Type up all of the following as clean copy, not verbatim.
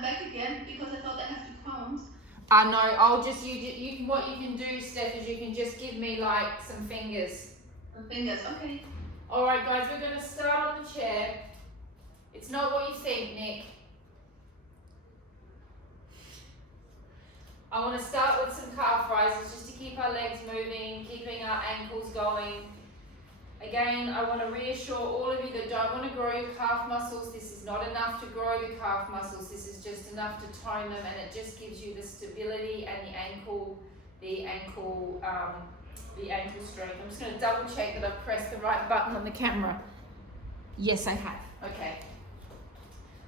I'm back again because I thought I have to count. I know. I'll just what you can do, Steph, is you can just give me like some fingers. Some fingers, okay. All right, guys, we're going to start on the chair. It's not what you think, Nick. I want to start with some calf raises just to keep our legs moving, keeping our ankles going. Again, I want to reassure all of you that don't want to grow your calf muscles. This is not enough to grow the calf muscles. This is just enough to tone them, and it just gives you the stability and the ankle strength. I'm just going to double check that I've pressed the right button on the camera. Yes, I have. Okay.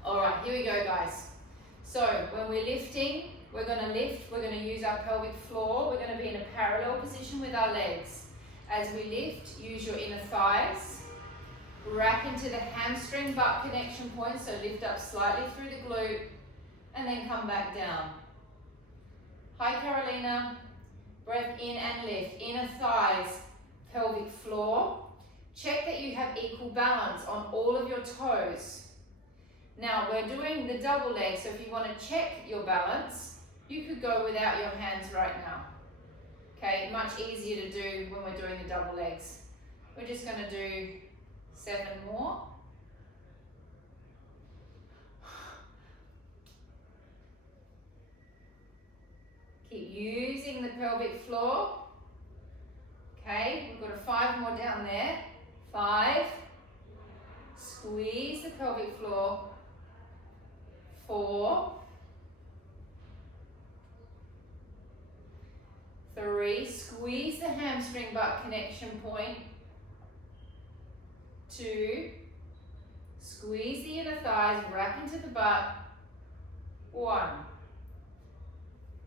All right, here we go, guys. So when we're lifting, we're going to use our pelvic floor. We're going to be in a parallel position with our legs. As we lift, use your inner thighs. Wrap into the hamstring butt connection point, so lift up slightly through the glute, and then come back down. Hi, Carolina. Breath in and lift. Inner thighs, pelvic floor. Check that you have equal balance on all of your toes. Now, we're doing the double leg, so if you want to check your balance, you could go without your hands right now. Okay, much easier to do when we're doing the double legs. We're just going to do 7 more. Keep using the pelvic floor. Okay, we've got 5 more down there. 5. Squeeze the pelvic floor. 4. 3, squeeze the hamstring butt connection point. 2, squeeze the inner thighs, wrap into the butt. 1,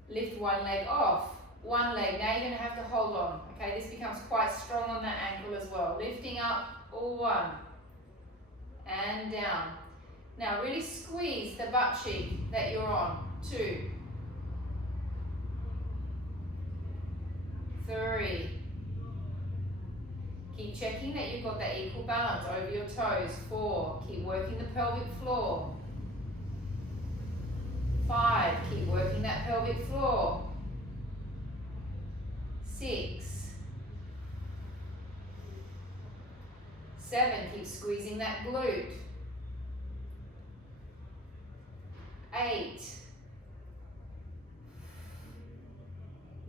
lift one leg off. One leg, now you're going to have to hold on. Okay, this becomes quite strong on that ankle as well. Lifting up, 1, and down. Now really squeeze the butt cheek that you're on. 2, 3. Keep checking that you've got that equal balance over your toes. 4. Keep working the pelvic floor. 5. Keep working that pelvic floor. 6. 7. Keep squeezing that glute. 8.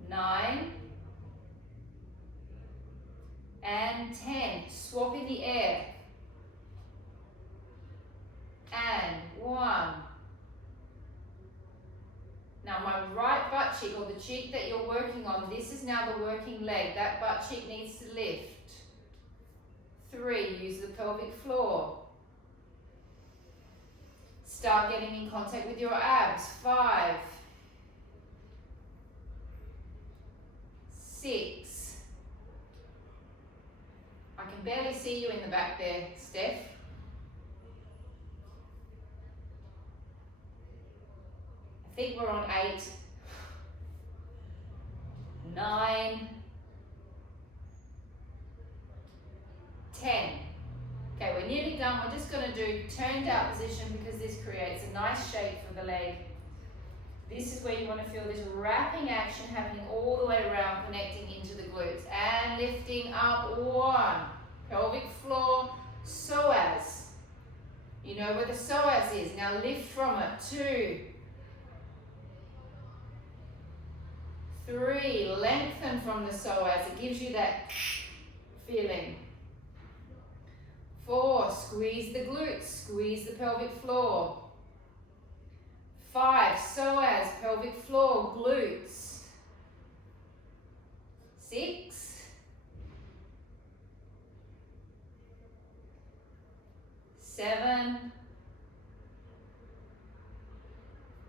9. And 10. Swap in the air. And 1. Now my right butt cheek, or the cheek that you're working on, this is now the working leg. That butt cheek needs to lift. 3. Use the pelvic floor. Start getting in contact with your abs. 5. 6. I can barely see you in the back there, Steph. I think we're on 8. 9. 10. Okay, we're nearly done. We're just going to do turned out position because this creates a nice shape for the leg. This is where you want to feel this wrapping action happening all the way around, connecting into the glutes. And lifting up. 1. Pelvic floor, psoas. You know where the psoas is. Now lift from it. 2. 3. Lengthen from the psoas. It gives you that feeling. 4. Squeeze the glutes. Squeeze the pelvic floor. 5. Psoas, pelvic floor, glutes. 6. 7.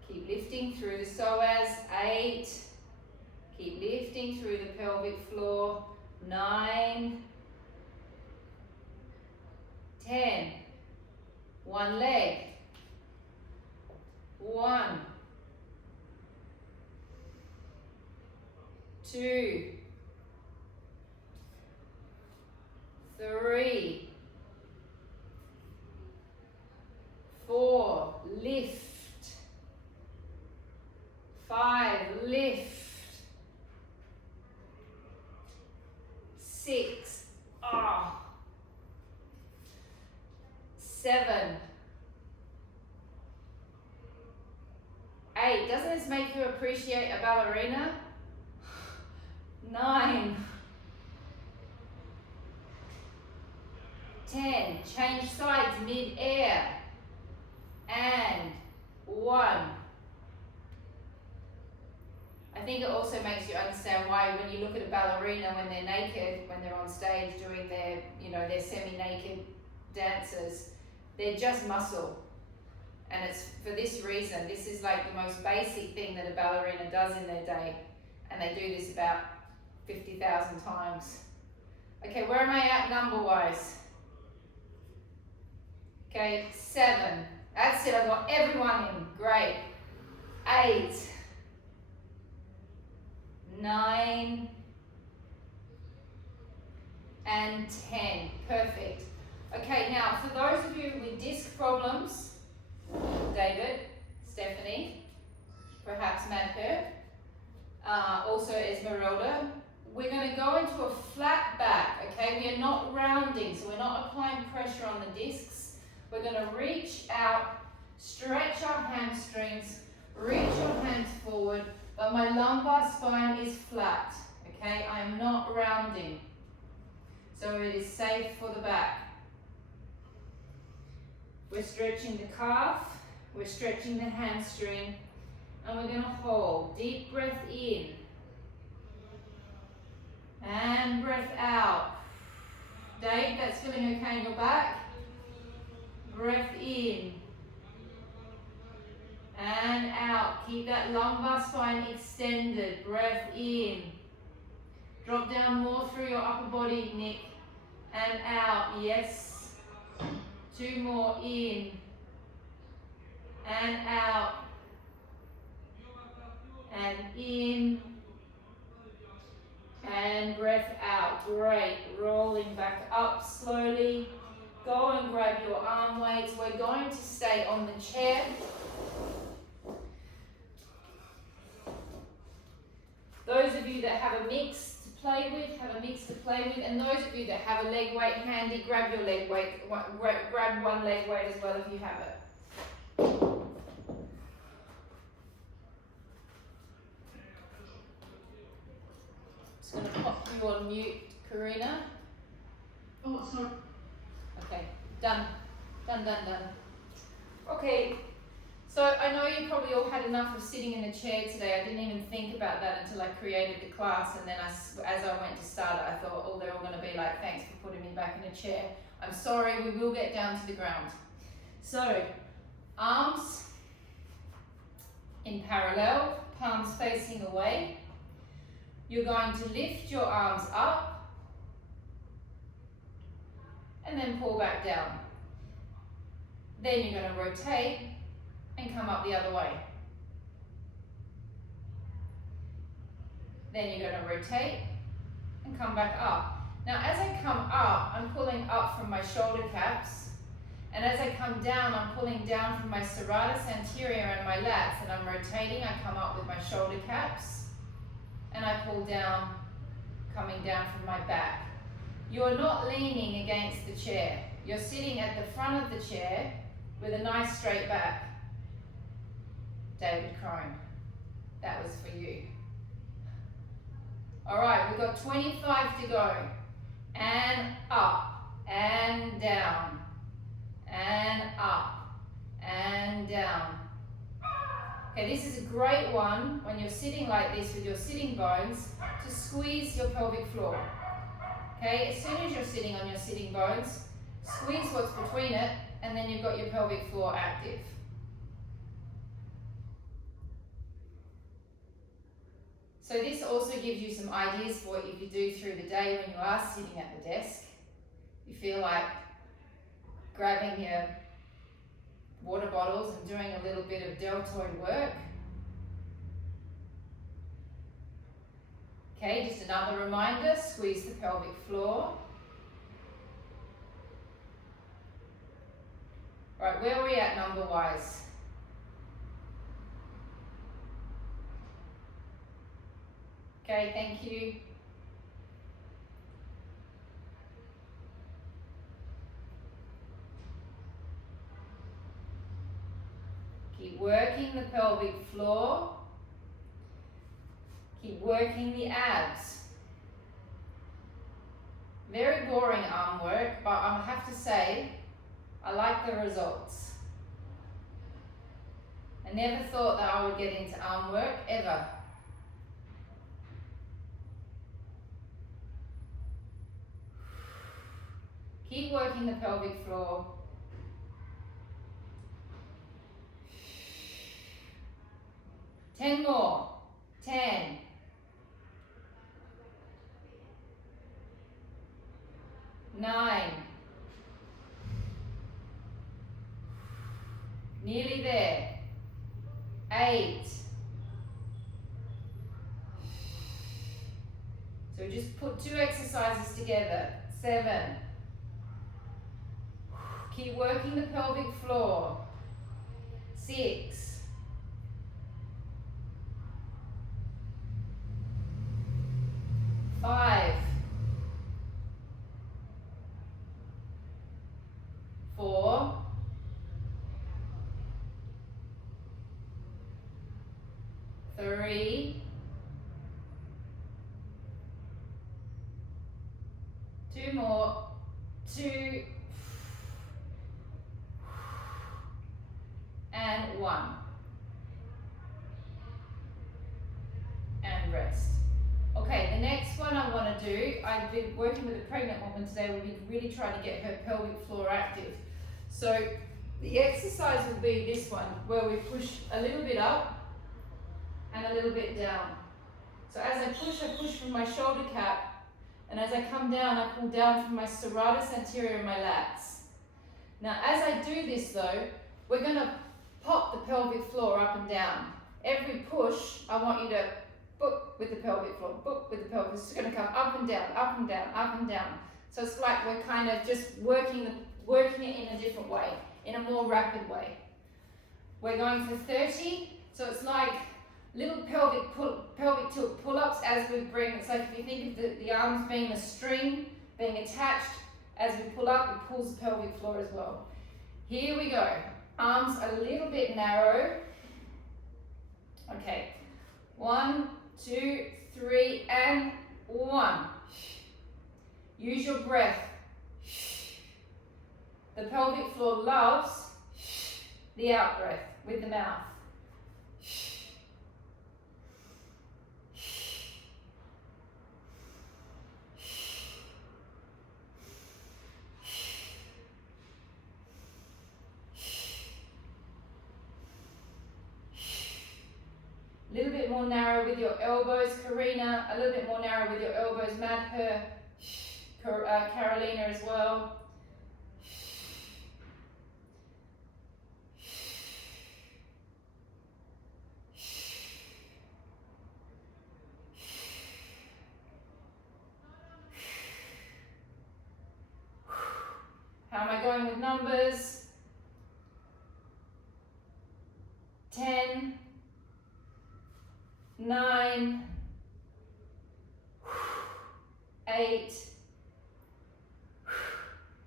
Keep lifting through the psoas. 8. Keep lifting through the pelvic floor. 9. 10. One leg. 1. 2. 3. 4. Lift. 8. Doesn't this make you appreciate a ballerina? 9. 10. Change sides mid-air. And 1. I think it also makes you understand why when you look at a ballerina when they're naked, when they're on stage doing their, their semi-naked dances, they're just muscle. And it's for this reason. This is like the most basic thing that a ballerina does in their day. And they do this about 50,000 times. Okay, where am I at number-wise? Okay, 7. That's it, I've got everyone in. Great. 8. 9. And 10. Perfect. Okay, now for those of you with disc problems, David, Stephanie, perhaps Madhu, also Esmeralda, we're going to go into a flat back, okay? We are not rounding, so we're not applying pressure on the discs. We're going to reach out, stretch our hamstrings, reach your hands forward, but my lumbar spine is flat, okay? I am not rounding, so it is safe for the back. We're stretching the calf, we're stretching the hamstring, and we're going to hold. Deep breath in. And breath out. Dave, that's feeling okay in your back? Breath in. And out. Keep that lumbar spine extended. Breath in. Drop down more through your upper body, Nick. And out. Yes. 2 more in. And out. And in. And breath out. Great. Rolling back up slowly. Go and grab your arm weights. We're going to stay on the chair. Those of you that have a mix to play with, and those of you that have a leg weight handy, grab your leg weight. Grab one leg weight as well if you have it. Just going to pop you on mute, Karina. Oh, sorry. Okay, done. Okay, so I know you probably all had enough of sitting in a chair today. I didn't even think about that until I created the class, and then as I went to start it, I thought, oh, they're all going to be like, thanks for putting me back in a chair. I'm sorry, we will get down to the ground. So, arms in parallel, palms facing away. You're going to lift your arms up and then pull back down. Then you're going to rotate and come up the other way. Then you're going to rotate and come back up. Now as I come up, I'm pulling up from my shoulder caps, and as I come down, I'm pulling down from my serratus anterior and my lats, and I'm rotating. I come up with my shoulder caps, and I pull down, coming down from my back. You're not leaning against the chair. You're sitting at the front of the chair with a nice straight back. David Crone, that was for you. All right, we've got 25 to go. And up, and down, and up, and down. Okay, this is a great one when you're sitting like this with your sitting bones to squeeze your pelvic floor. Okay, as soon as you're sitting on your sitting bones, squeeze what's between it, and then you've got your pelvic floor active. So this also gives you some ideas for what you could do through the day when you are sitting at the desk. You feel like grabbing your water bottles and doing a little bit of deltoid work. Okay, just another reminder, squeeze the pelvic floor. Right, where are we at number-wise? Okay, thank you. Keep working the pelvic floor. Keep working the abs. Very boring arm work, but I'll have to say, I like the results. I never thought that I would get into arm work, ever. Keep working the pelvic floor. Ten more. 10. 9. Nearly there. 8. So we just put 2 exercises together. 7. Keep working the pelvic floor. 6. 5. 4. 3. 2 more. 2. And 1. And rest. Okay, the next one I want to do, I've been working with a pregnant woman today. We've been really trying to get her pelvic floor active. So the exercise will be this one, where we push a little bit up and a little bit down. So as I push from my shoulder cap, and as I come down, I pull down from my serratus anterior and my lats. Now as I do this though, we're going to pop the pelvic floor up and down. Every push, I want you to book with the pelvic floor, book with the pelvic. It's going to come up and down, up and down, up and down. So it's like we're kind of just working it in a different way, in a more rapid way. We're going for 30, so it's like little pelvic tilt pull-ups as we bring. It's like if you think of the arms being a string, being attached, as we pull up, it pulls the pelvic floor as well. Here we go. Arms a little bit narrow. Okay. 1, 2, 3, and 1. Use your breath. The pelvic floor loves the out breath with the mouth. A little bit more narrow with your elbows, Karina. A little bit more narrow with your elbows, Madhur, Carolina as well. How am I going with numbers? 10. 9, 8,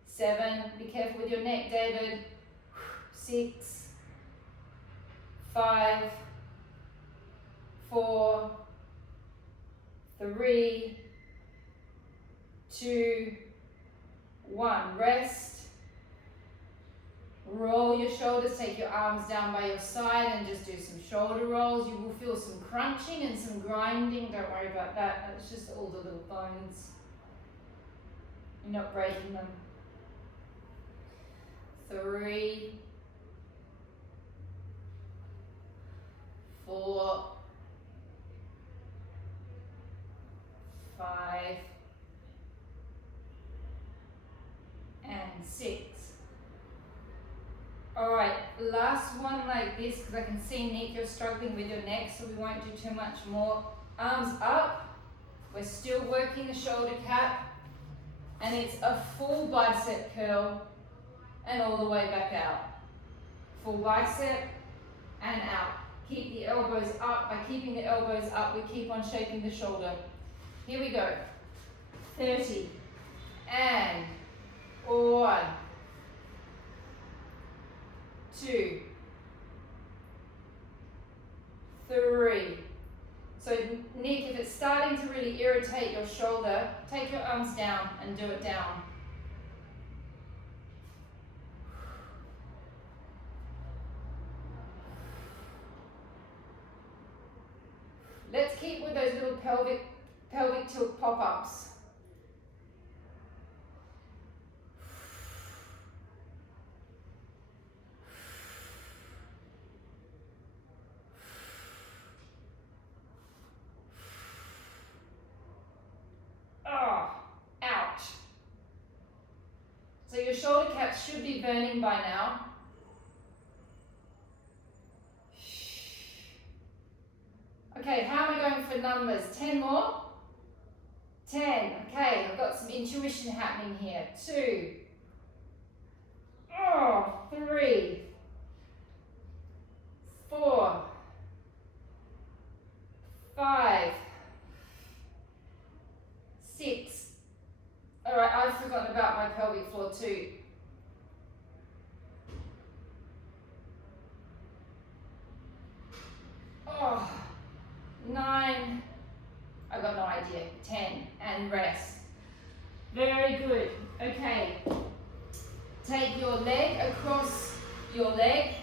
7, be careful with your neck, David, 6, 5, 4, 3, 2, 1, rest. Roll your shoulders, take your arms down by your side and just do some shoulder rolls. You will feel some crunching and some grinding. Don't worry about that. It's just all the little bones. You're not breaking them. 3, 4, 5, and 6. Alright, last one like this, because I can see, Nick, you're struggling with your neck, so we won't do too much more. Arms up. We're still working the shoulder cap. And it's a full bicep curl and all the way back out. Full bicep and out. Keep the elbows up. By keeping the elbows up, we keep on shaping the shoulder. Here we go. 30. And 1. 2, 3. So Nick, if it's starting to really irritate your shoulder, take your arms down and do it down. Let's keep with those little pelvic tilt pop-ups. Oh, ouch. So your shoulder caps should be burning by now. Okay, how am I going for numbers? 10 more? 10. Okay, I've got some intuition happening here. 2. Oh, 3. 4. 5. 6. Alright, I've forgotten about my pelvic floor too. 9. I've got no idea. 10. And rest. Very good. Okay. Take your leg across your leg.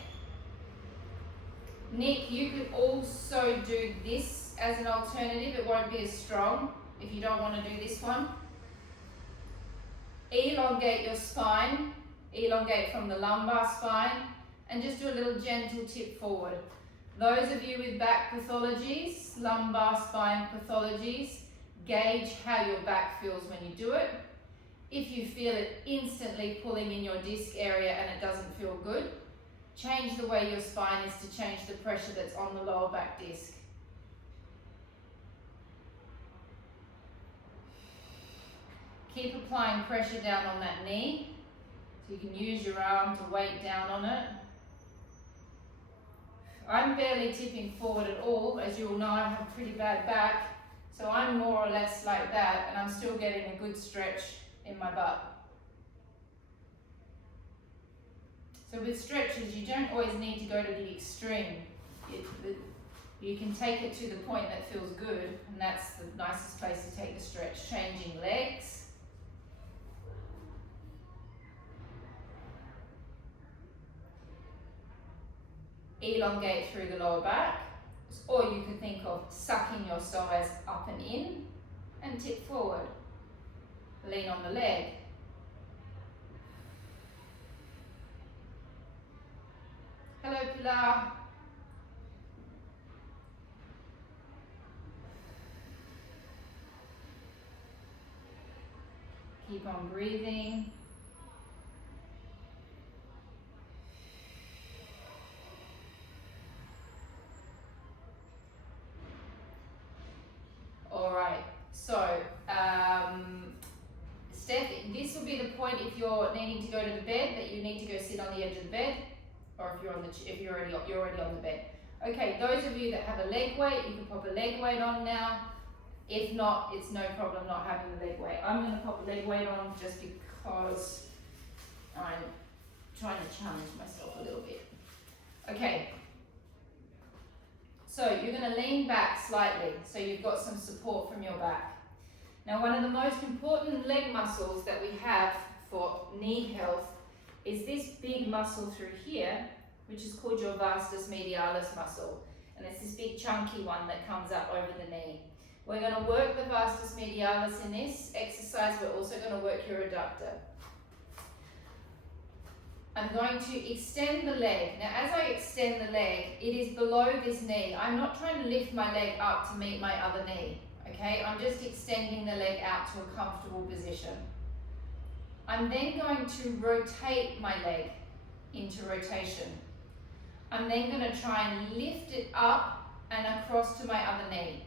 Nick, you could also do this as an alternative. It won't be as strong if you don't want to do this one. Elongate your spine. Elongate from the lumbar spine. And just do a little gentle tip forward. Those of you with back pathologies, lumbar spine pathologies, gauge how your back feels when you do it. If you feel it instantly pulling in your disc area and it doesn't feel good, change the way your spine is to change the pressure that's on the lower back disc. Keep applying pressure down on that knee, so you can use your arm to weight down on it. I'm barely tipping forward at all. As you all know, I have a pretty bad back, so I'm more or less like that, and I'm still getting a good stretch in my butt. So with stretches, you don't always need to go to the extreme. You can take it to the point that feels good, and that's the nicest place to take the stretch. Changing legs. Elongate through the lower back, or you could think of sucking your thighs up and in and tip forward. Lean on the leg. Hello, Pilar. Keep on breathing. All right, so Steph, this will be the point if you're needing to go to the bed that you need to go sit on the edge of the bed, or if you're already on the bed. Okay, those of you that have a leg weight, you can pop a leg weight on now. If not, it's no problem not having the leg weight. I'm going to pop a leg weight on just because I'm trying to challenge myself a little bit. Okay. So you're going to lean back slightly so you've got some support from your back. Now, one of the most important leg muscles that we have for knee health is this big muscle through here, which is called your vastus medialis muscle. And it's this big chunky one that comes up over the knee. We're going to work the vastus medialis in this exercise. We're also going to work your adductor. I'm going to extend the leg. Now, as I extend the leg, it is below this knee. I'm not trying to lift my leg up to meet my other knee, okay? I'm just extending the leg out to a comfortable position. I'm then going to rotate my leg into rotation. I'm then going to try and lift it up and across to my other knee.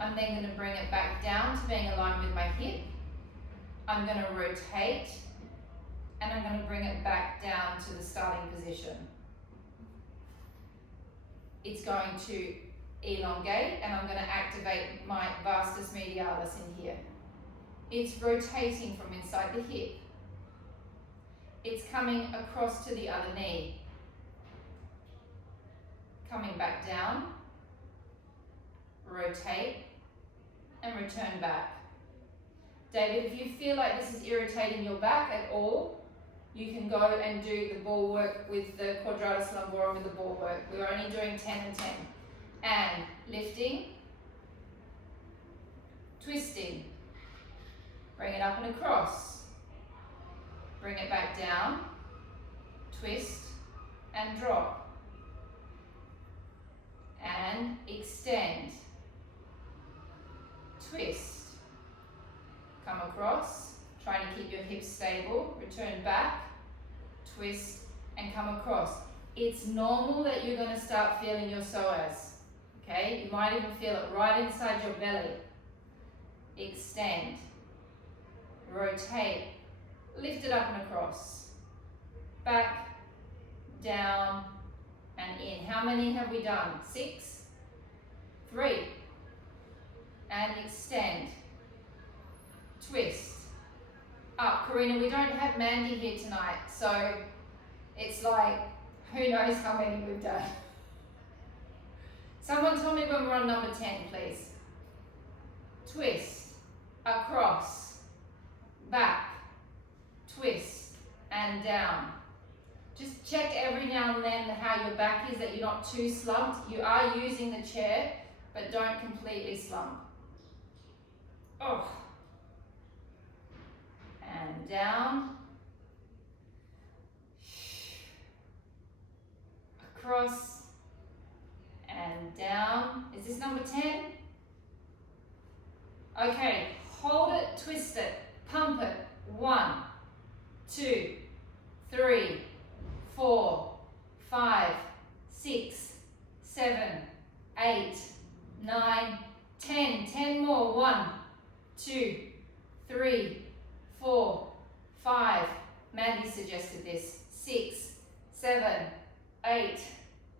I'm then going to bring it back down to being aligned with my hip. I'm going to rotate. And I'm going to bring it back down to the starting position. It's going to elongate, and I'm going to activate my vastus medialis in here. It's rotating from inside the hip. It's coming across to the other knee. coming back down, rotate, and return back. David, if you feel like this is irritating your back at all, you can go and do the ball work with the quadratus lumborum with the ball work. We're only doing 10 and 10. And lifting, twisting, bring it up and across, bring it back down, twist and drop, and extend, twist, come across, trying to keep your hips stable, return back, twist and come across. It's normal that you're going to start feeling your psoas, okay? You might even feel it right inside your belly. Extend, rotate, lift it up and across, back, down and in. How many have we done? 6, 3, and extend, twist, up. Karina, we don't have Mandy here tonight, so it's like, who knows how many we've done. Someone tell me when we're on number 10, please. Twist, across, back, twist, and down. Just check every now and then how your back is, that you're not too slumped. You are using the chair, but don't completely slump. Oh. And down, across, and down. Is this number 10? Okay, hold it, twist it, pump it. 1, 2, 3, 4, 5, 6, 7, 8, 9, 10. 10 more. 1, 2, 3, 4, 5. Mandy suggested this. 6, 7, 8,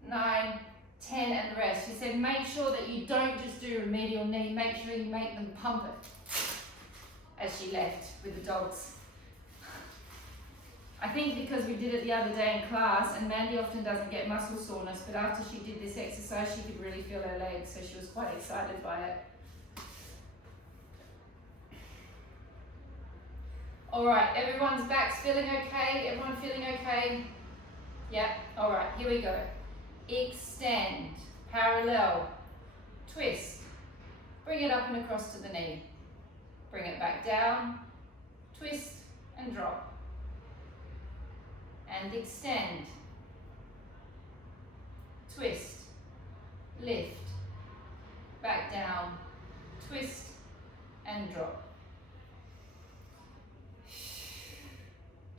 9, 10, and rest. She said make sure that you don't just do remedial knee, make sure you make them pump it. As she left with the dogs. I think because we did it the other day in class, and Mandy often doesn't get muscle soreness, but after she did this exercise she could really feel her legs, so she was quite excited by it. Alright, everyone's back's feeling okay? Everyone feeling okay? Yep, alright, here we go. Extend, parallel, twist, bring it up and across to the knee. Bring it back down, twist and drop. And extend, twist, lift, back down, twist and drop.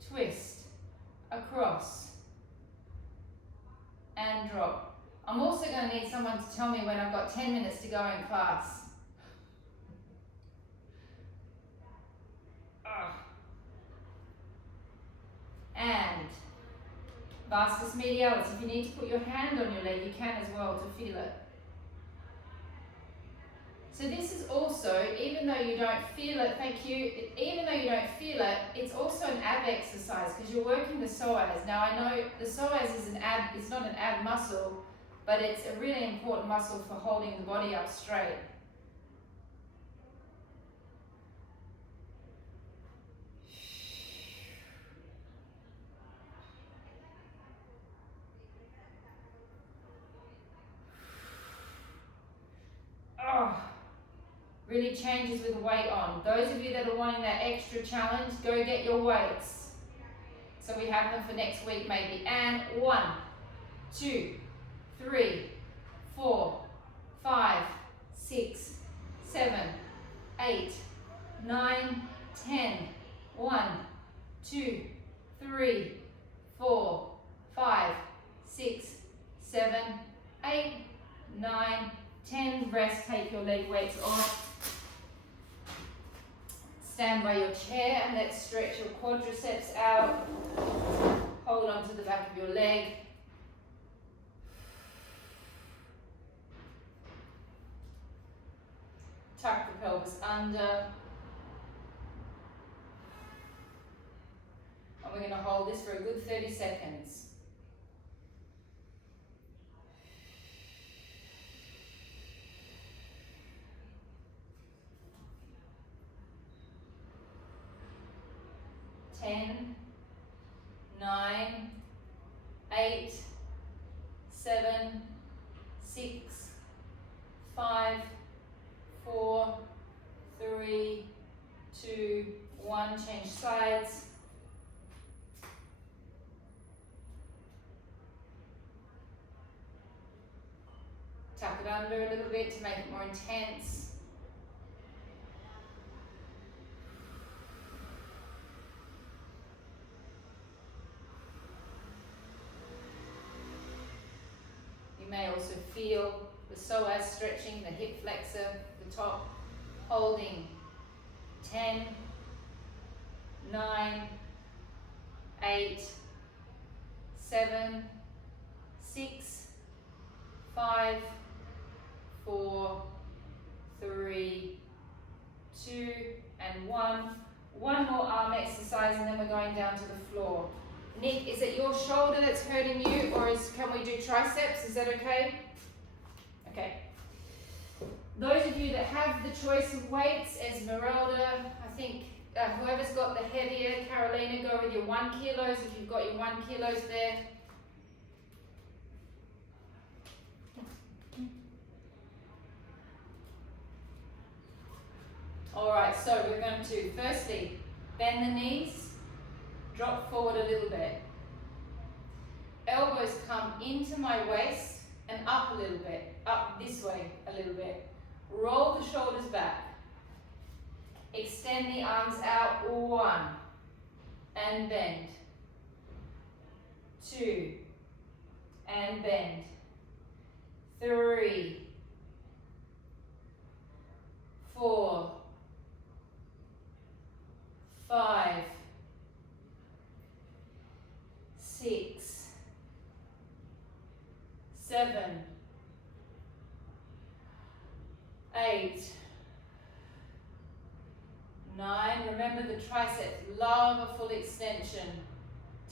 Twist, across, and drop. I'm also going to need someone to tell me when I've got 10 minutes to go in class. And vastus medialis. If you need to put your hand on your leg, you can as well to feel it. So this is also, even though you don't feel it, thank you, even though you don't feel it, it's also an ab exercise because you're working the psoas. Now I know the psoas is an ab, it's not an ab muscle, but it's a really important muscle for holding the body up straight. Oh. Really changes with the weight on. Those of you that are wanting that extra challenge, go get your weights. So we have them for next week maybe. And 1, 2, 3, 4, 5, 6, 7, 8, 9, 10. 1, 2, 3, 4, 5, 6, 7, 8, 9, 10. Rest, take your leg weights off. Stand by your chair and let's stretch your quadriceps out. Hold on to the back of your leg. Tuck the pelvis under. And we're going to hold this for a good 30 seconds. 10, 9, 8, 7, 6, 5, 4, 3, 2, 1. Change sides. Tuck it under a little bit to make it more intense. You may also feel the psoas stretching, the hip flexor, the top, holding 10, 9, 8, 7, 6, 5, 4, 3, 2, and 1. One more arm exercise and then we're going down to the floor. Nick, is it your shoulder that's hurting you, or can we do triceps? Is that okay? Okay. Those of you that have the choice of weights, Esmeralda, I think whoever's got the heavier, Carolina, go with your 1 kilos if you've got your 1 kilos there. Alright, so we're going to firstly bend the knees, drop forward a little bit. Elbows come into my waist and up a little bit, up this way a little bit. Roll the shoulders back. Extend the arms out, 1, and bend. 2, and bend. 3, 4, 5, 6, 7, 8, 9. Remember the triceps, love a full extension.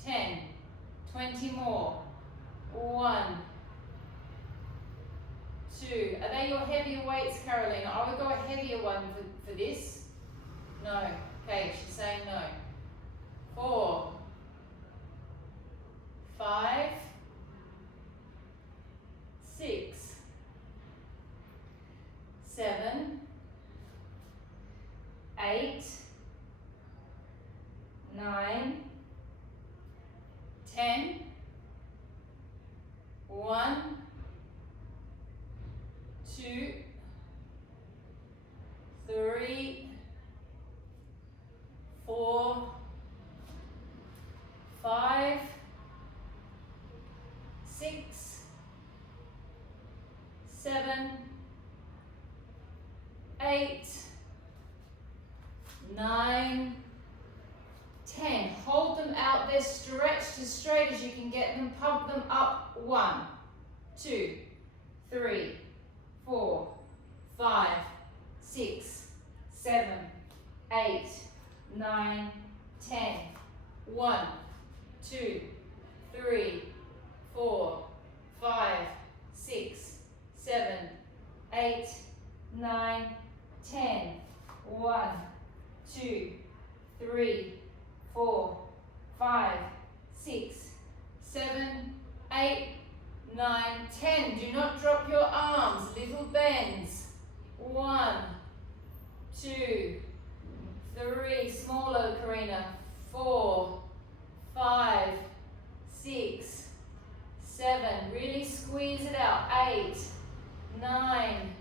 10, 20 more. 1, 2. Are they your heavier weights, Carolina? I would go a heavier one for this. No. Okay, she's saying no. 4, 5, 6, 7, 8, 9, 10, 1, 2, 3, 4, 5, 6, 7, 8, 9, 10. Hold them out there, stretched as straight as you can get them. Pump them up. 1, 2, 3, 4, 5, 6, 7, 8, 9, 10. 1, 2, 3, 4, 5, 6, 7, 8, 9, 10. 1, 2, 3, 4, 5, 6, 7, 8, 9, 10. Do not drop your arms. Little bends. 1, 2, 3. Smaller, Karina. 4, 5, 6, 7. Really squeeze it out. 8, 9,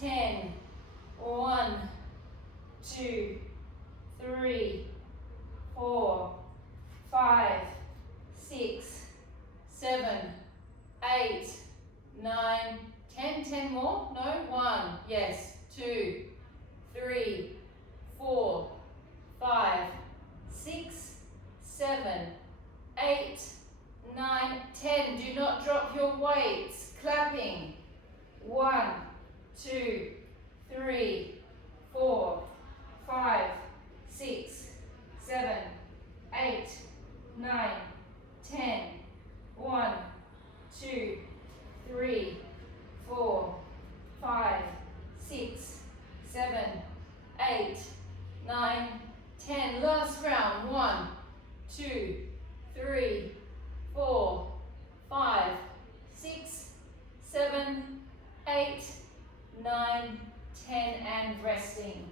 10. 1, 2, 3, 4, 5, 6, 7, 8, 9, 10. 10 more? No? 1. Yes. 2, 3, 4, 5, 6, 7, 8, 9, 10. Do not drop your weights. Clapping. 1, 2, 3, 4, 5, 6, 7, 8, 9, 10. 1, 2, 3, 4, 5, 6, 7, 8, 9, 10. Last round. 1, 2, 3, 4, 5, 6, 7, 8, 9, 10, and resting.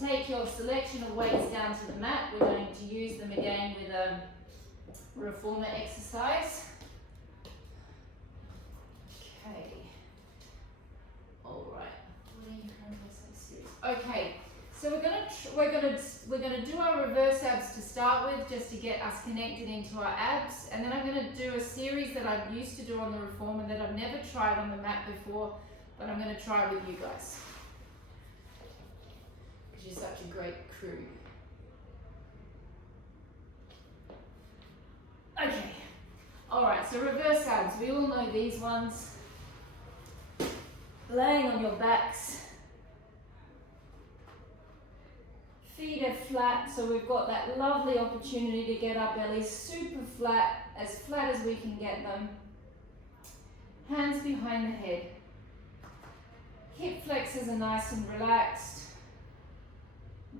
Take your selection of weights down to the mat. We're going to use them again with a reformer exercise. Okay. All right. Okay. So we're gonna do our reverse abs to start with, just to get us connected into our abs, and then I'm gonna do a series that I used to do on the reformer that I've never tried on the mat before, but I'm gonna try with you guys because you're such a great crew. Okay. All right. So reverse abs. We all know these ones. Laying on your backs. Feet are flat, so we've got that lovely opportunity to get our bellies super flat as we can get them. Hands behind the head. Hip flexors are nice and relaxed.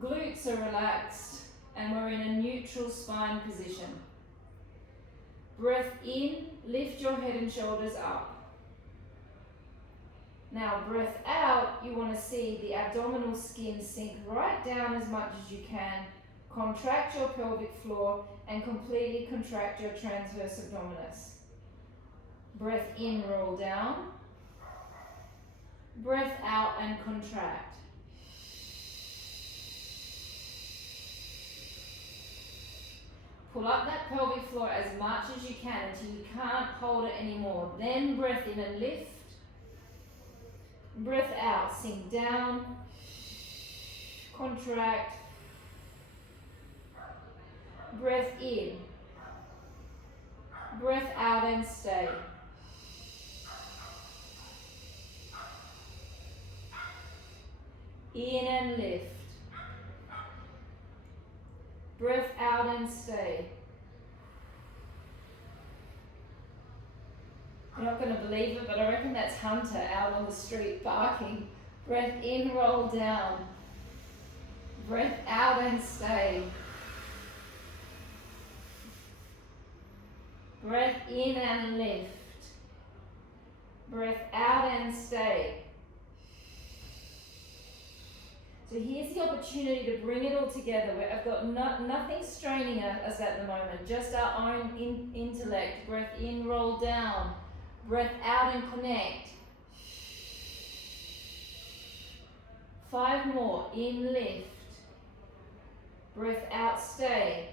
Glutes are relaxed, and we're in a neutral spine position. Breath in, lift your head and shoulders up. Now breath out, you want to see the abdominal skin sink right down as much as you can. Contract your pelvic floor and completely contract your transverse abdominis. Breath in, roll down. Breath out and contract. Pull up that pelvic floor as much as you can until you can't hold it anymore. Then breath in and lift. Breath out, sink down, contract, breath in, breath out and stay. In and lift. Breath out and stay. You're not going to believe it, but I reckon that's Hunter out on the street barking. Breath in, roll down. Breath out and stay. Breath in and lift. Breath out and stay. So here's the opportunity to bring it all together. I've got nothing straining us at the moment, just our own intellect. Breath in, roll down. Breath out and connect. 5 more. In, lift. Breath out, stay.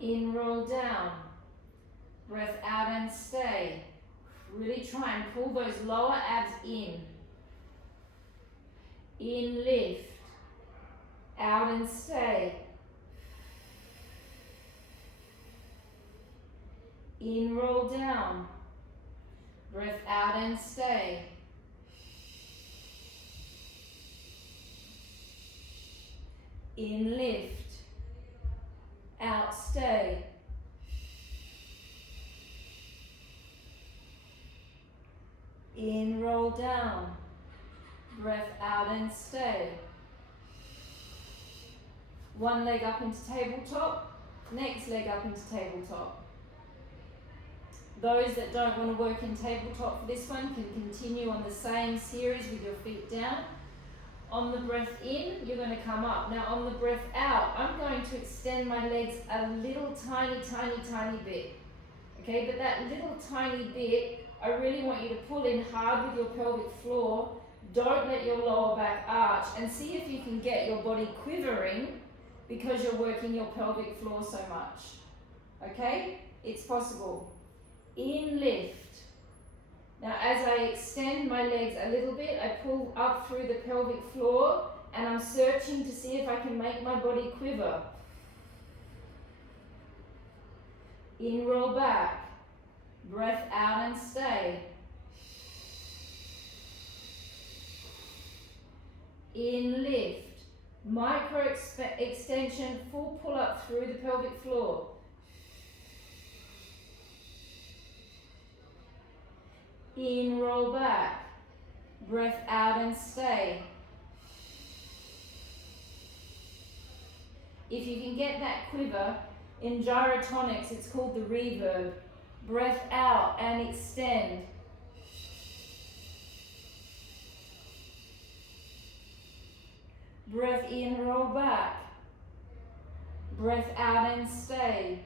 In, roll down. Breath out and stay. Really try and pull those lower abs in. In, lift. Out and stay. In, roll down. Breath out and stay. In, lift. Out, stay. In, roll down. Breath out and stay. One leg up into tabletop, next leg up into tabletop. Those that don't want to work in tabletop for this one can continue on the same series with your feet down. On the breath in, you're going to come up. Now on the breath out, I'm going to extend my legs a little tiny bit. Okay, but that little tiny bit, I really want you to pull in hard with your pelvic floor. Don't let your lower back arch, and see if you can get your body quivering because you're working your pelvic floor so much. Okay, it's possible. In, lift. Now as I extend my legs a little bit, I pull up through the pelvic floor and I'm searching to see if I can make my body quiver. In, roll back. Breath out and stay. In, lift. Micro extension, full pull up through the pelvic floor. In, roll back. Breath out and stay. If you can get that quiver, in gyrotonics it's called the reverb. Breath out and extend. Breath in, roll back. Breath out and stay.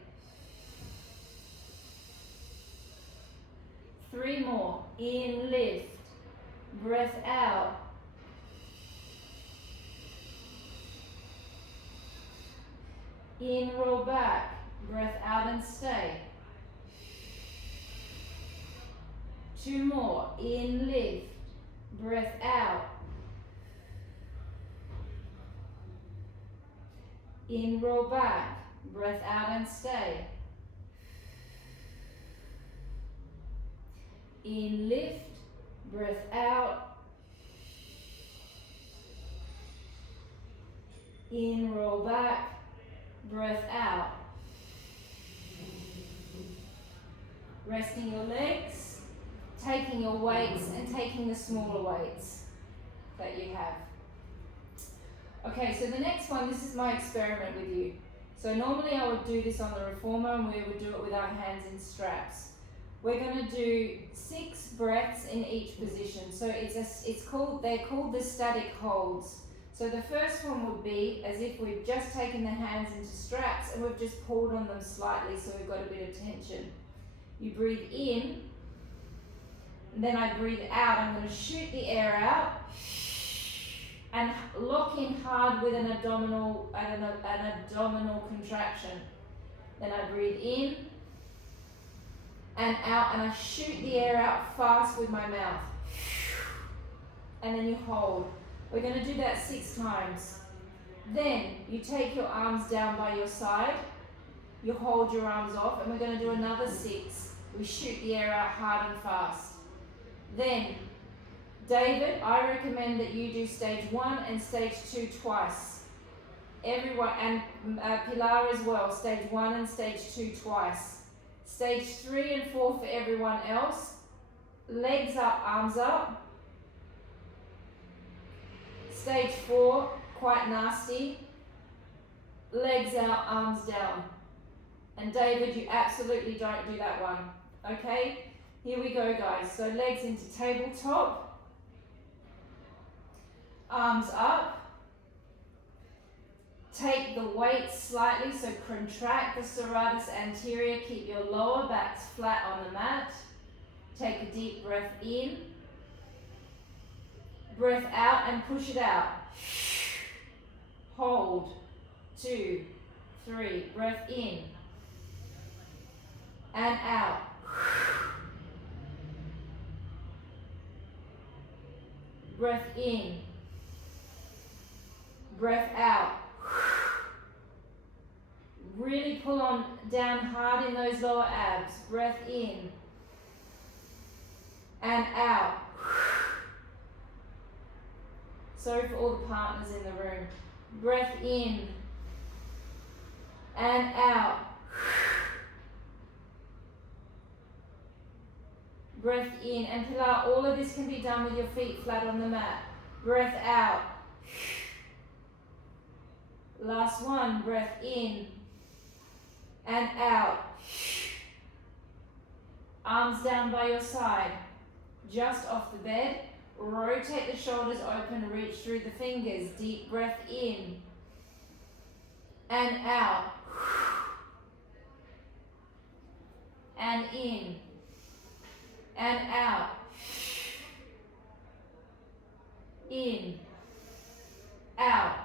3 more. In, lift. Breath out. In, roll back. Breath out and stay. 2 more. In, lift. Breath out. In, roll back. Breath out and stay. In, lift. Breath out. In, roll back. Breath out. Resting your legs, taking your weights and taking the smaller weights that you have. Okay, so the next one, this is my experiment with you. So normally I would do this on the reformer and we would do it with our hands in straps. We're going to do 6 breaths in each position. So they're called the static holds. So the first one would be as if we've just taken the hands into straps and we've just pulled on them slightly so we've got a bit of tension. You breathe in, and then I breathe out. I'm going to shoot the air out and lock in hard with an abdominal contraction. Then I breathe in and out, and I shoot the air out fast with my mouth. And then you hold. We're going to do that 6 times. Then you take your arms down by your side. You hold your arms off, and we're going to do another 6. We shoot the air out hard and fast. Then, David, I recommend that you do stage 1 and stage 2 twice. Everyone, and Pilar as well, stage 1 and stage 2 twice. Stage 3 and 4 for everyone else. Legs up, arms up. Stage 4, quite nasty. Legs out, arms down. And David, you absolutely don't do that one. Okay? Here we go, guys. So legs into tabletop. Arms up. Take the weight slightly, so contract the serratus anterior. Keep your lower backs flat on the mat. Take a deep breath in. Breath out and push it out. Hold. 2, 3. Breath in. And out. Breath in. Breath out. Really pull on down hard in those lower abs. Breath in. And out. Sorry for all the partners in the room. Breath in. And out. Breath in. And Pilar, all of this can be done with your feet flat on the mat. Breath out. Last one. Breath in. And out. Arms down by your side. Just off the bed. Rotate the shoulders open. Reach through the fingers. Deep breath in. And out. And in. And out. In. Out.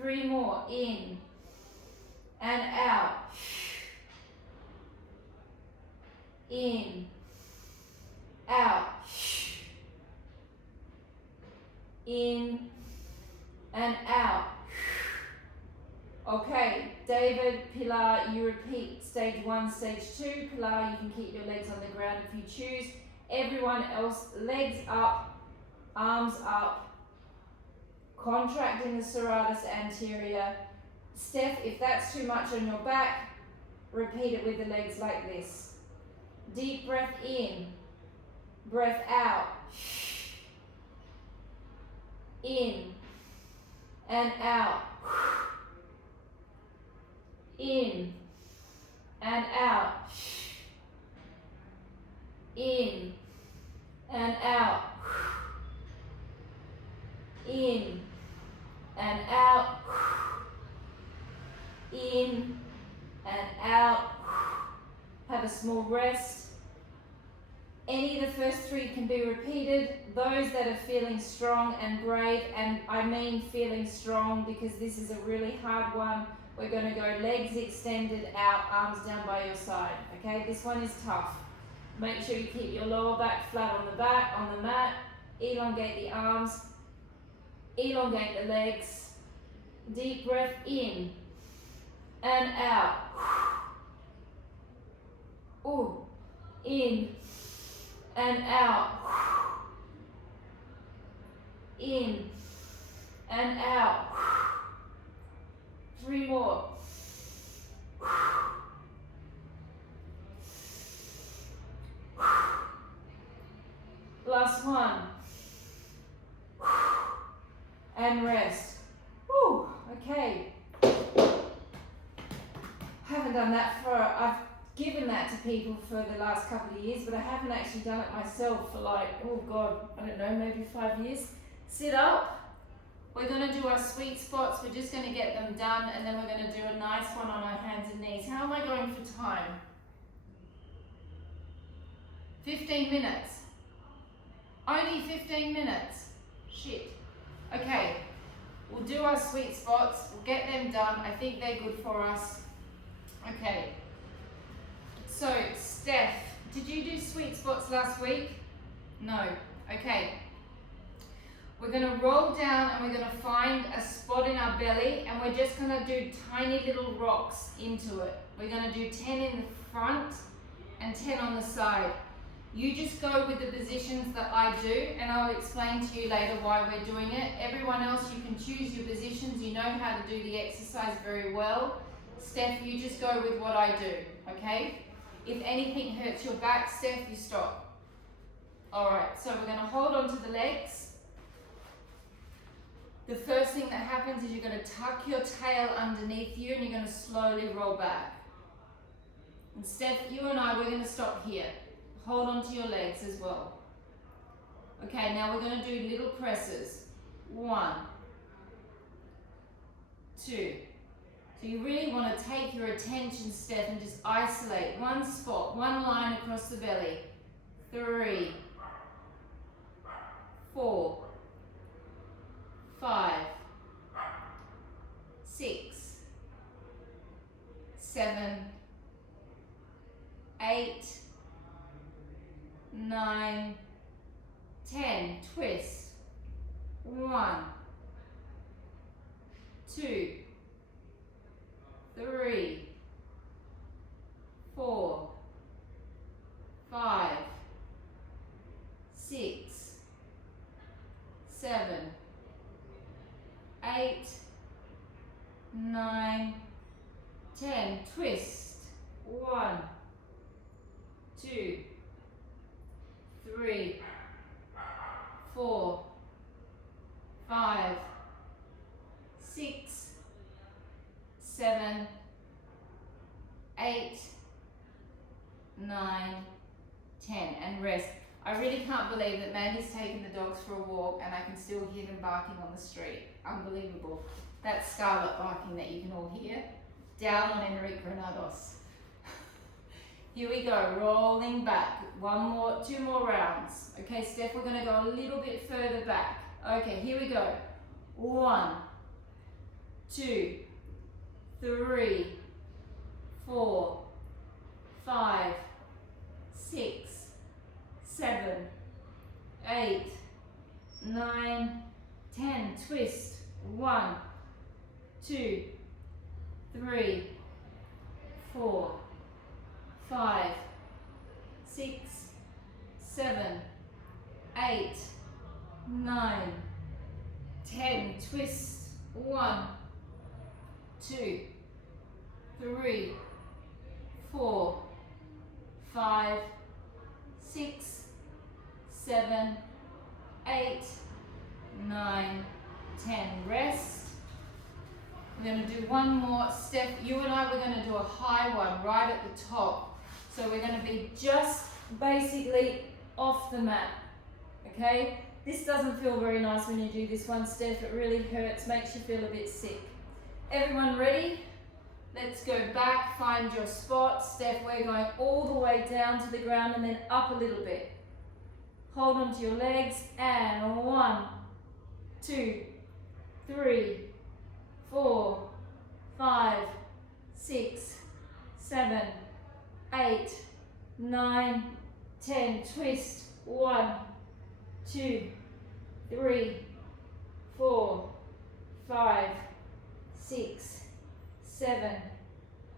3 more. In. And out. In. Out. In. And out. Okay, David, Pilar, you repeat stage 1, stage 2. Pilar, you can keep your legs on the ground if you choose. Everyone else, legs up, arms up, contracting the serratus anterior. Steph, if that's too much on your back, repeat it with the legs like this. Deep breath in, breath out, in, and out. In and out. In and out. In and out. In and out. Have a small rest. Any of the first three can be repeated. Those that are feeling strong and brave, and I mean feeling strong because this is a really hard one. We're going to go legs extended out, arms down by your side. Okay, this one is tough. Make sure you keep your lower back flat on the back, on the mat. Elongate the arms. Elongate the legs. Deep breath in and out. Ooh, in and out. In and out. 3 more. Last one. And rest. Whew, okay. Haven't done that I've given that to people for the last couple of years, but I haven't actually done it myself for like, oh God, I don't know, maybe 5 years. Sit up. We're going to do our sweet spots. We're just going to get them done, and then we're going to do a nice one on our hands and knees. How am I going for time? 15 minutes. Only 15 minutes. Shit. Okay. We'll do our sweet spots. We'll get them done. I think they're good for us. Okay. So, Steph, did you do sweet spots last week? No. Okay. We're going to roll down and we're going to find a spot in our belly, and we're just going to do tiny little rocks into it. We're going to do 10 in the front and 10 on the side. You just go with the positions that I do, and I'll explain to you later why we're doing it. Everyone else, you can choose your positions. You know how to do the exercise very well. Steph, you just go with what I do, okay? If anything hurts your back, Steph, you stop. All right, so we're going to hold on to the legs. The first thing that happens is you're going to tuck your tail underneath you, and you're going to slowly roll back. And Steph, you and I, we're going to stop here. Hold on to your legs as well. Okay, now we're going to do little presses. 1, 2. So you really want to take your attention, Steph, and just isolate one spot, one line across the belly. 3, 4, 5, 6, 7, 8, 9, 10. Twist. 1, 2, 3, 4, 5, 6, 7, 8, 9, 10. Twist. 1, 2, 3, 4, 5, 6, 7, 8, 9, 10, and rest. I really can't believe that Mandy's taking the dogs for a walk and I can still hear them barking on the street. Unbelievable. That's Scarlet barking that you can all hear. Down on Enrique Granados. Here we go, rolling back. 2 more rounds. Okay, Steph, we're gonna go a little bit further back. Okay, here we go. 1, 2, 3, 4, 5, 6, 7, 8, 9, 10. Twist. 1, 2, 3, 4, 5, 6, 7, 8, 9, 10. Twist. 1, 2, 3, 4, 5, 6, 7, 8, 9, 10. Rest. We're going to do one more. Steph, you and I, we're going to do a high one right at the top. So we're going to be just basically off the mat, okay? This doesn't feel very nice when you do this one, Steph. It really hurts, makes you feel a bit sick. Everyone ready? Let's go back, find your spot. Steph, we're going all the way down to the ground and then up a little bit. Hold onto your legs and 1, 2, 3, 4, 5, 6, 7, 8, 9, 10. Twist. 1, 2, 3, 4, 5, 6, 7,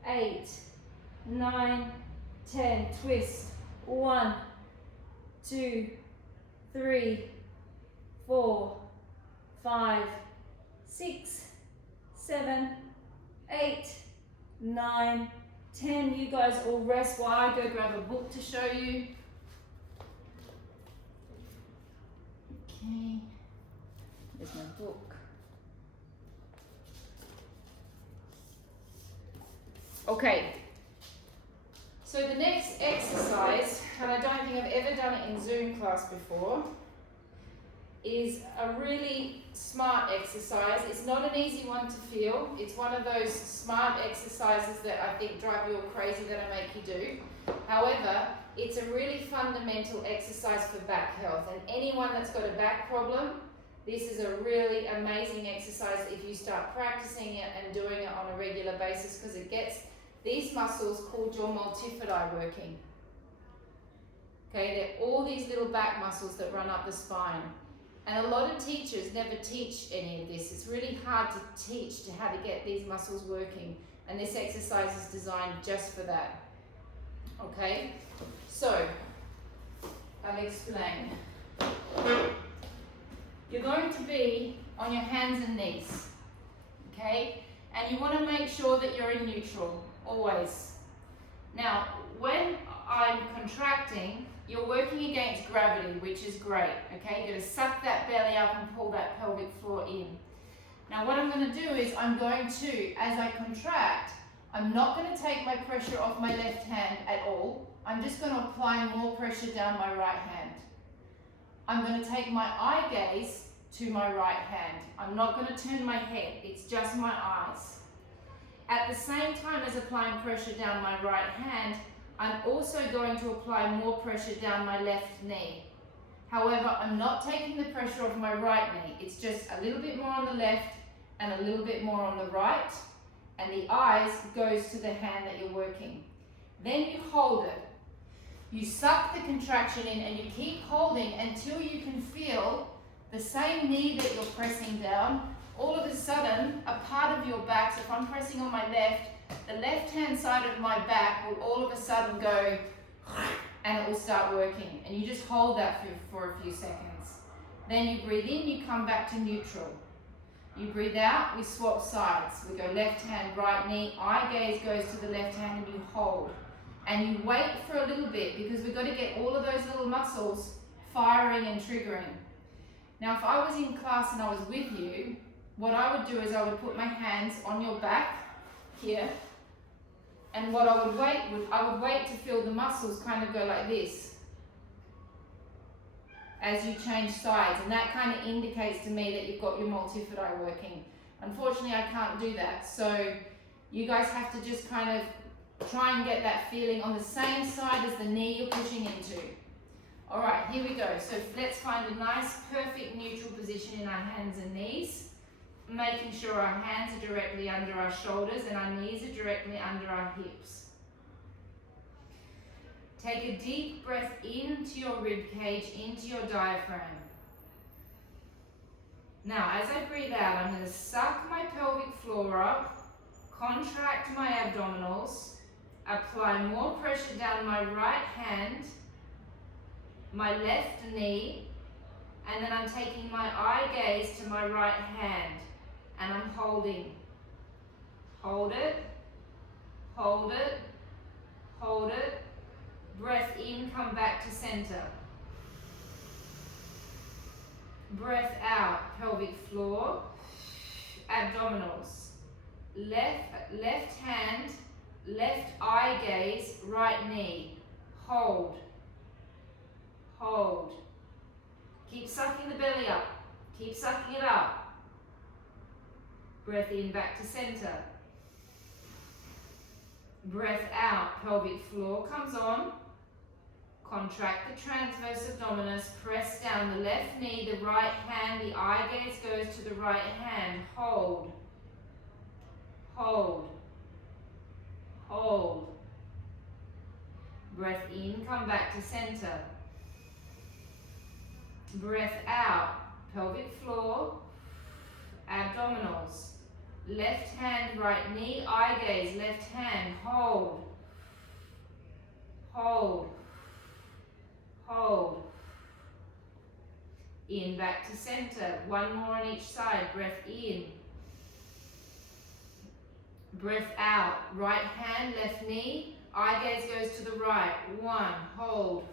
8, 9, 10. Twist. 1, 2, 3, 4, 5, 6, 7, 8, 9, 10. You guys all rest while I go grab a book to show you. Okay, there's my book. Okay, so the next exercise, and I don't think I've ever done it in Zoom class before, is a really smart exercise. It's not an easy one to feel. It's one of those smart exercises that I think drive you all crazy that I make you do. However, it's a really fundamental exercise for back health, and anyone that's got a back problem, this is a really amazing exercise if you start practicing it and doing it on a regular basis, because it gets these muscles called your multifidus working. Okay, they're all these little back muscles that run up the spine. And a lot of teachers never teach any of this. It's really hard to teach how to get these muscles working. And this exercise is designed just for that. Okay, so I'll explain. You're going to be on your hands and knees, okay? And you want to make sure that you're in neutral, always. Now, when I'm contracting, you're working against gravity, which is great, okay? You're going to suck that belly up and pull that pelvic floor in. Now, what I'm going to do is I'm going to, as I contract, I'm not going to take my pressure off my left hand at all. I'm just going to apply more pressure down my right hand. I'm going to take my eye gaze to my right hand. I'm not going to turn my head, it's just my eyes. At the same time as applying pressure down my right hand, I'm also going to apply more pressure down my left knee. However, I'm not taking the pressure off my right knee. It's just a little bit more on the left and a little bit more on the right. And the eyes goes to the hand that you're working. Then you hold it. You suck the contraction in and you keep holding until you can feel the same knee that you're pressing down. All of a sudden, a part of your back, so if I'm pressing on my left, the left-hand side of my back will all of a sudden go and it will start working. And you just hold that for a few seconds. Then you breathe in, you come back to neutral. You breathe out, we swap sides. We go left hand, right knee, eye gaze goes to the left hand and you hold. And you wait for a little bit because we've got to get all of those little muscles firing and triggering. Now, if I was in class and I was with you, what I would do is I would put my hands on your back here, and what I would wait to feel the muscles kind of go like this as you change sides, and that kind of indicates to me that you've got your multifidus working. Unfortunately, I can't do that, so you guys have to just kind of try and get that feeling on the same side as the knee you're pushing into. All right, here we go. So let's find a nice, perfect neutral position in our hands and knees, making sure our hands are directly under our shoulders and our knees are directly under our hips. Take a deep breath into your rib cage, into your diaphragm. Now, as I breathe out, I'm going to suck my pelvic floor up, contract my abdominals, apply more pressure down my right hand, my left knee, and then I'm taking my eye gaze to my right hand, and I'm holding. Hold it, hold it, hold it. Breath in, come back to center. Breath out, pelvic floor, abdominals. left hand, left eye gaze, right knee. Hold. Hold. Keep sucking the belly up. Keep sucking it up. Breath in, back to center. Breath out, pelvic floor comes on. Contract the transverse abdominis, press down the left knee, the right hand, the eye gaze goes to the right hand. Hold. Hold. Hold. Breath in, come back to center. Breath out, pelvic floor, abdominals. Left hand, right knee, eye gaze, left hand, hold. Hold. Hold. In, back to center. One more on each side. Breath in. Breath out. Right hand, left knee. Eye gaze goes to the right. 1. Hold.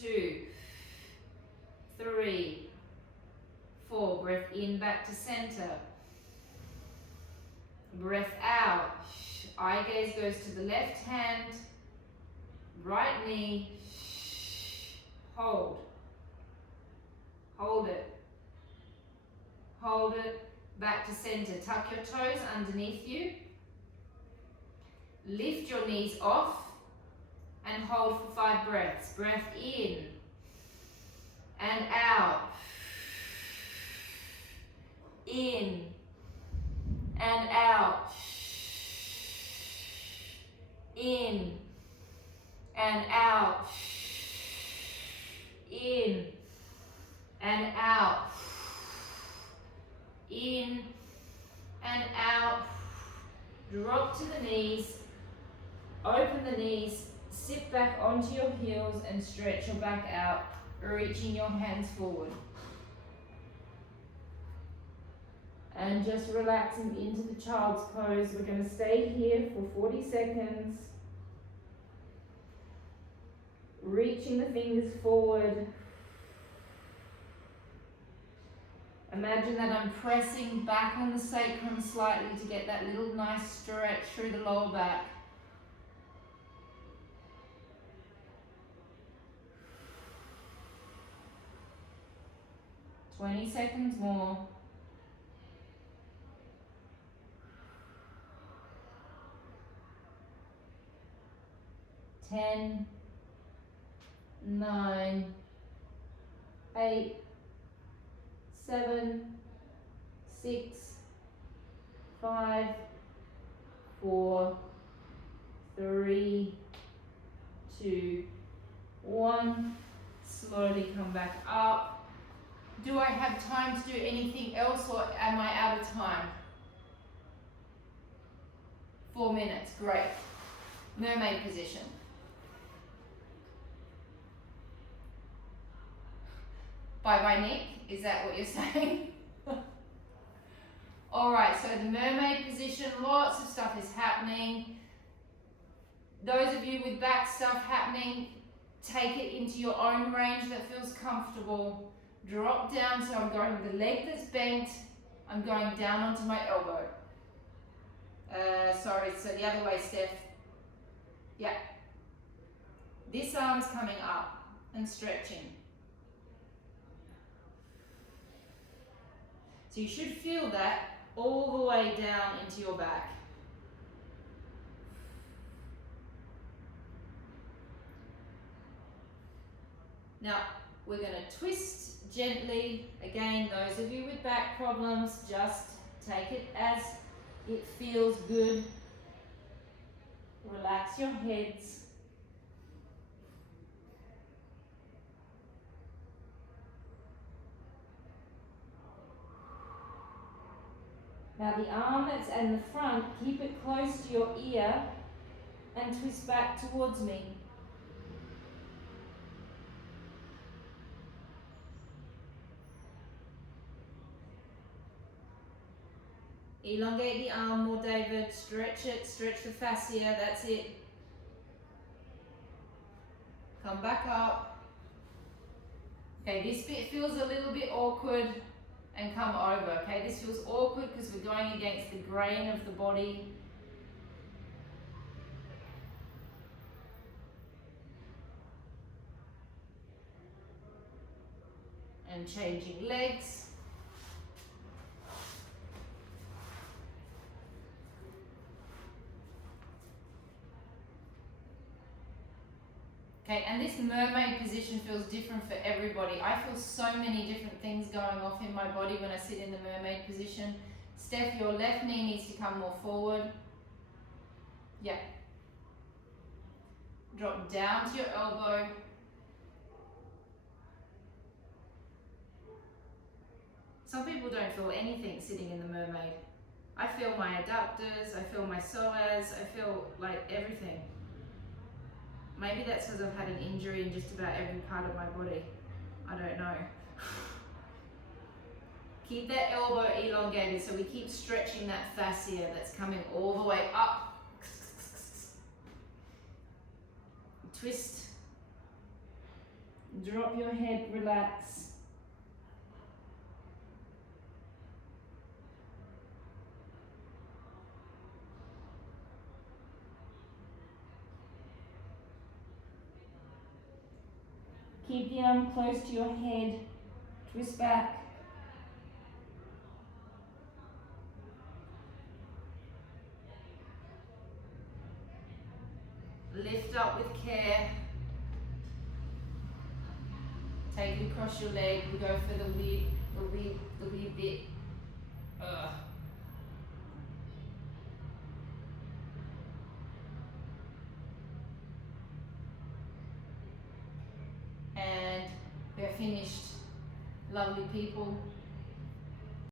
2. 3. 4. Breath in, back to center. Breath out. Eye gaze goes to the left hand. Right knee. Hold. Hold it. Hold it. Back to center. Tuck your toes underneath you. Lift your knees off and hold for 5 breaths. Breath in and out. In and out. In and out. In and out. In and out. Drop to the knees. Open the knees. Sit back onto your heels and stretch your back out, reaching your hands forward. And just relaxing into the child's pose. We're going to stay here for 40 seconds. Reaching the fingers forward. Imagine that I'm pressing back on the sacrum slightly to get that little nice stretch through the lower back. "20 seconds more. Ten, 9, 8, 7, 6, 5, 4, 3, 2, 1. Slowly come back up. Do I have time to do anything else, or am I out of time? 4 minutes, great. Mermaid position. By my neck, is that what you're saying? Alright, so the mermaid position, lots of stuff is happening. Those of you with back stuff happening, take it into your own range that feels comfortable. Drop down, so I'm going with the leg that's bent, I'm going down onto my elbow. Sorry, so the other way, Steph. Yeah. This arm's coming up and stretching. So you should feel that all the way down into your back. Now, we're going to twist gently. Again, those of you with back problems, just take it as it feels good. Relax your heads. Now the arm that's in the front, keep it close to your ear and twist back towards me. Elongate the arm more, David. Stretch it, stretch the fascia, that's it. Come back up. Okay, this bit feels a little bit awkward. and come over. Okay, this feels awkward because we're going against the grain of the body. And changing legs. Okay, and this mermaid position feels different for everybody. I feel so many different things going off in my body when I sit in the mermaid position. Steph, your left knee needs to come more forward. Yeah. Drop down to your elbow. Some people don't feel anything sitting in the mermaid. I feel my adductors, I feel my psoas, I feel like everything. Maybe that's because I've had an injury in just about every part of my body. I don't know. Keep that elbow elongated so we keep stretching that fascia that's coming all the way up. Twist. Drop your head, relax. Keep the arm close to your head. Twist back. Lift up with care. Take it across your leg. We go for the weird bit. And we're finished. Lovely people.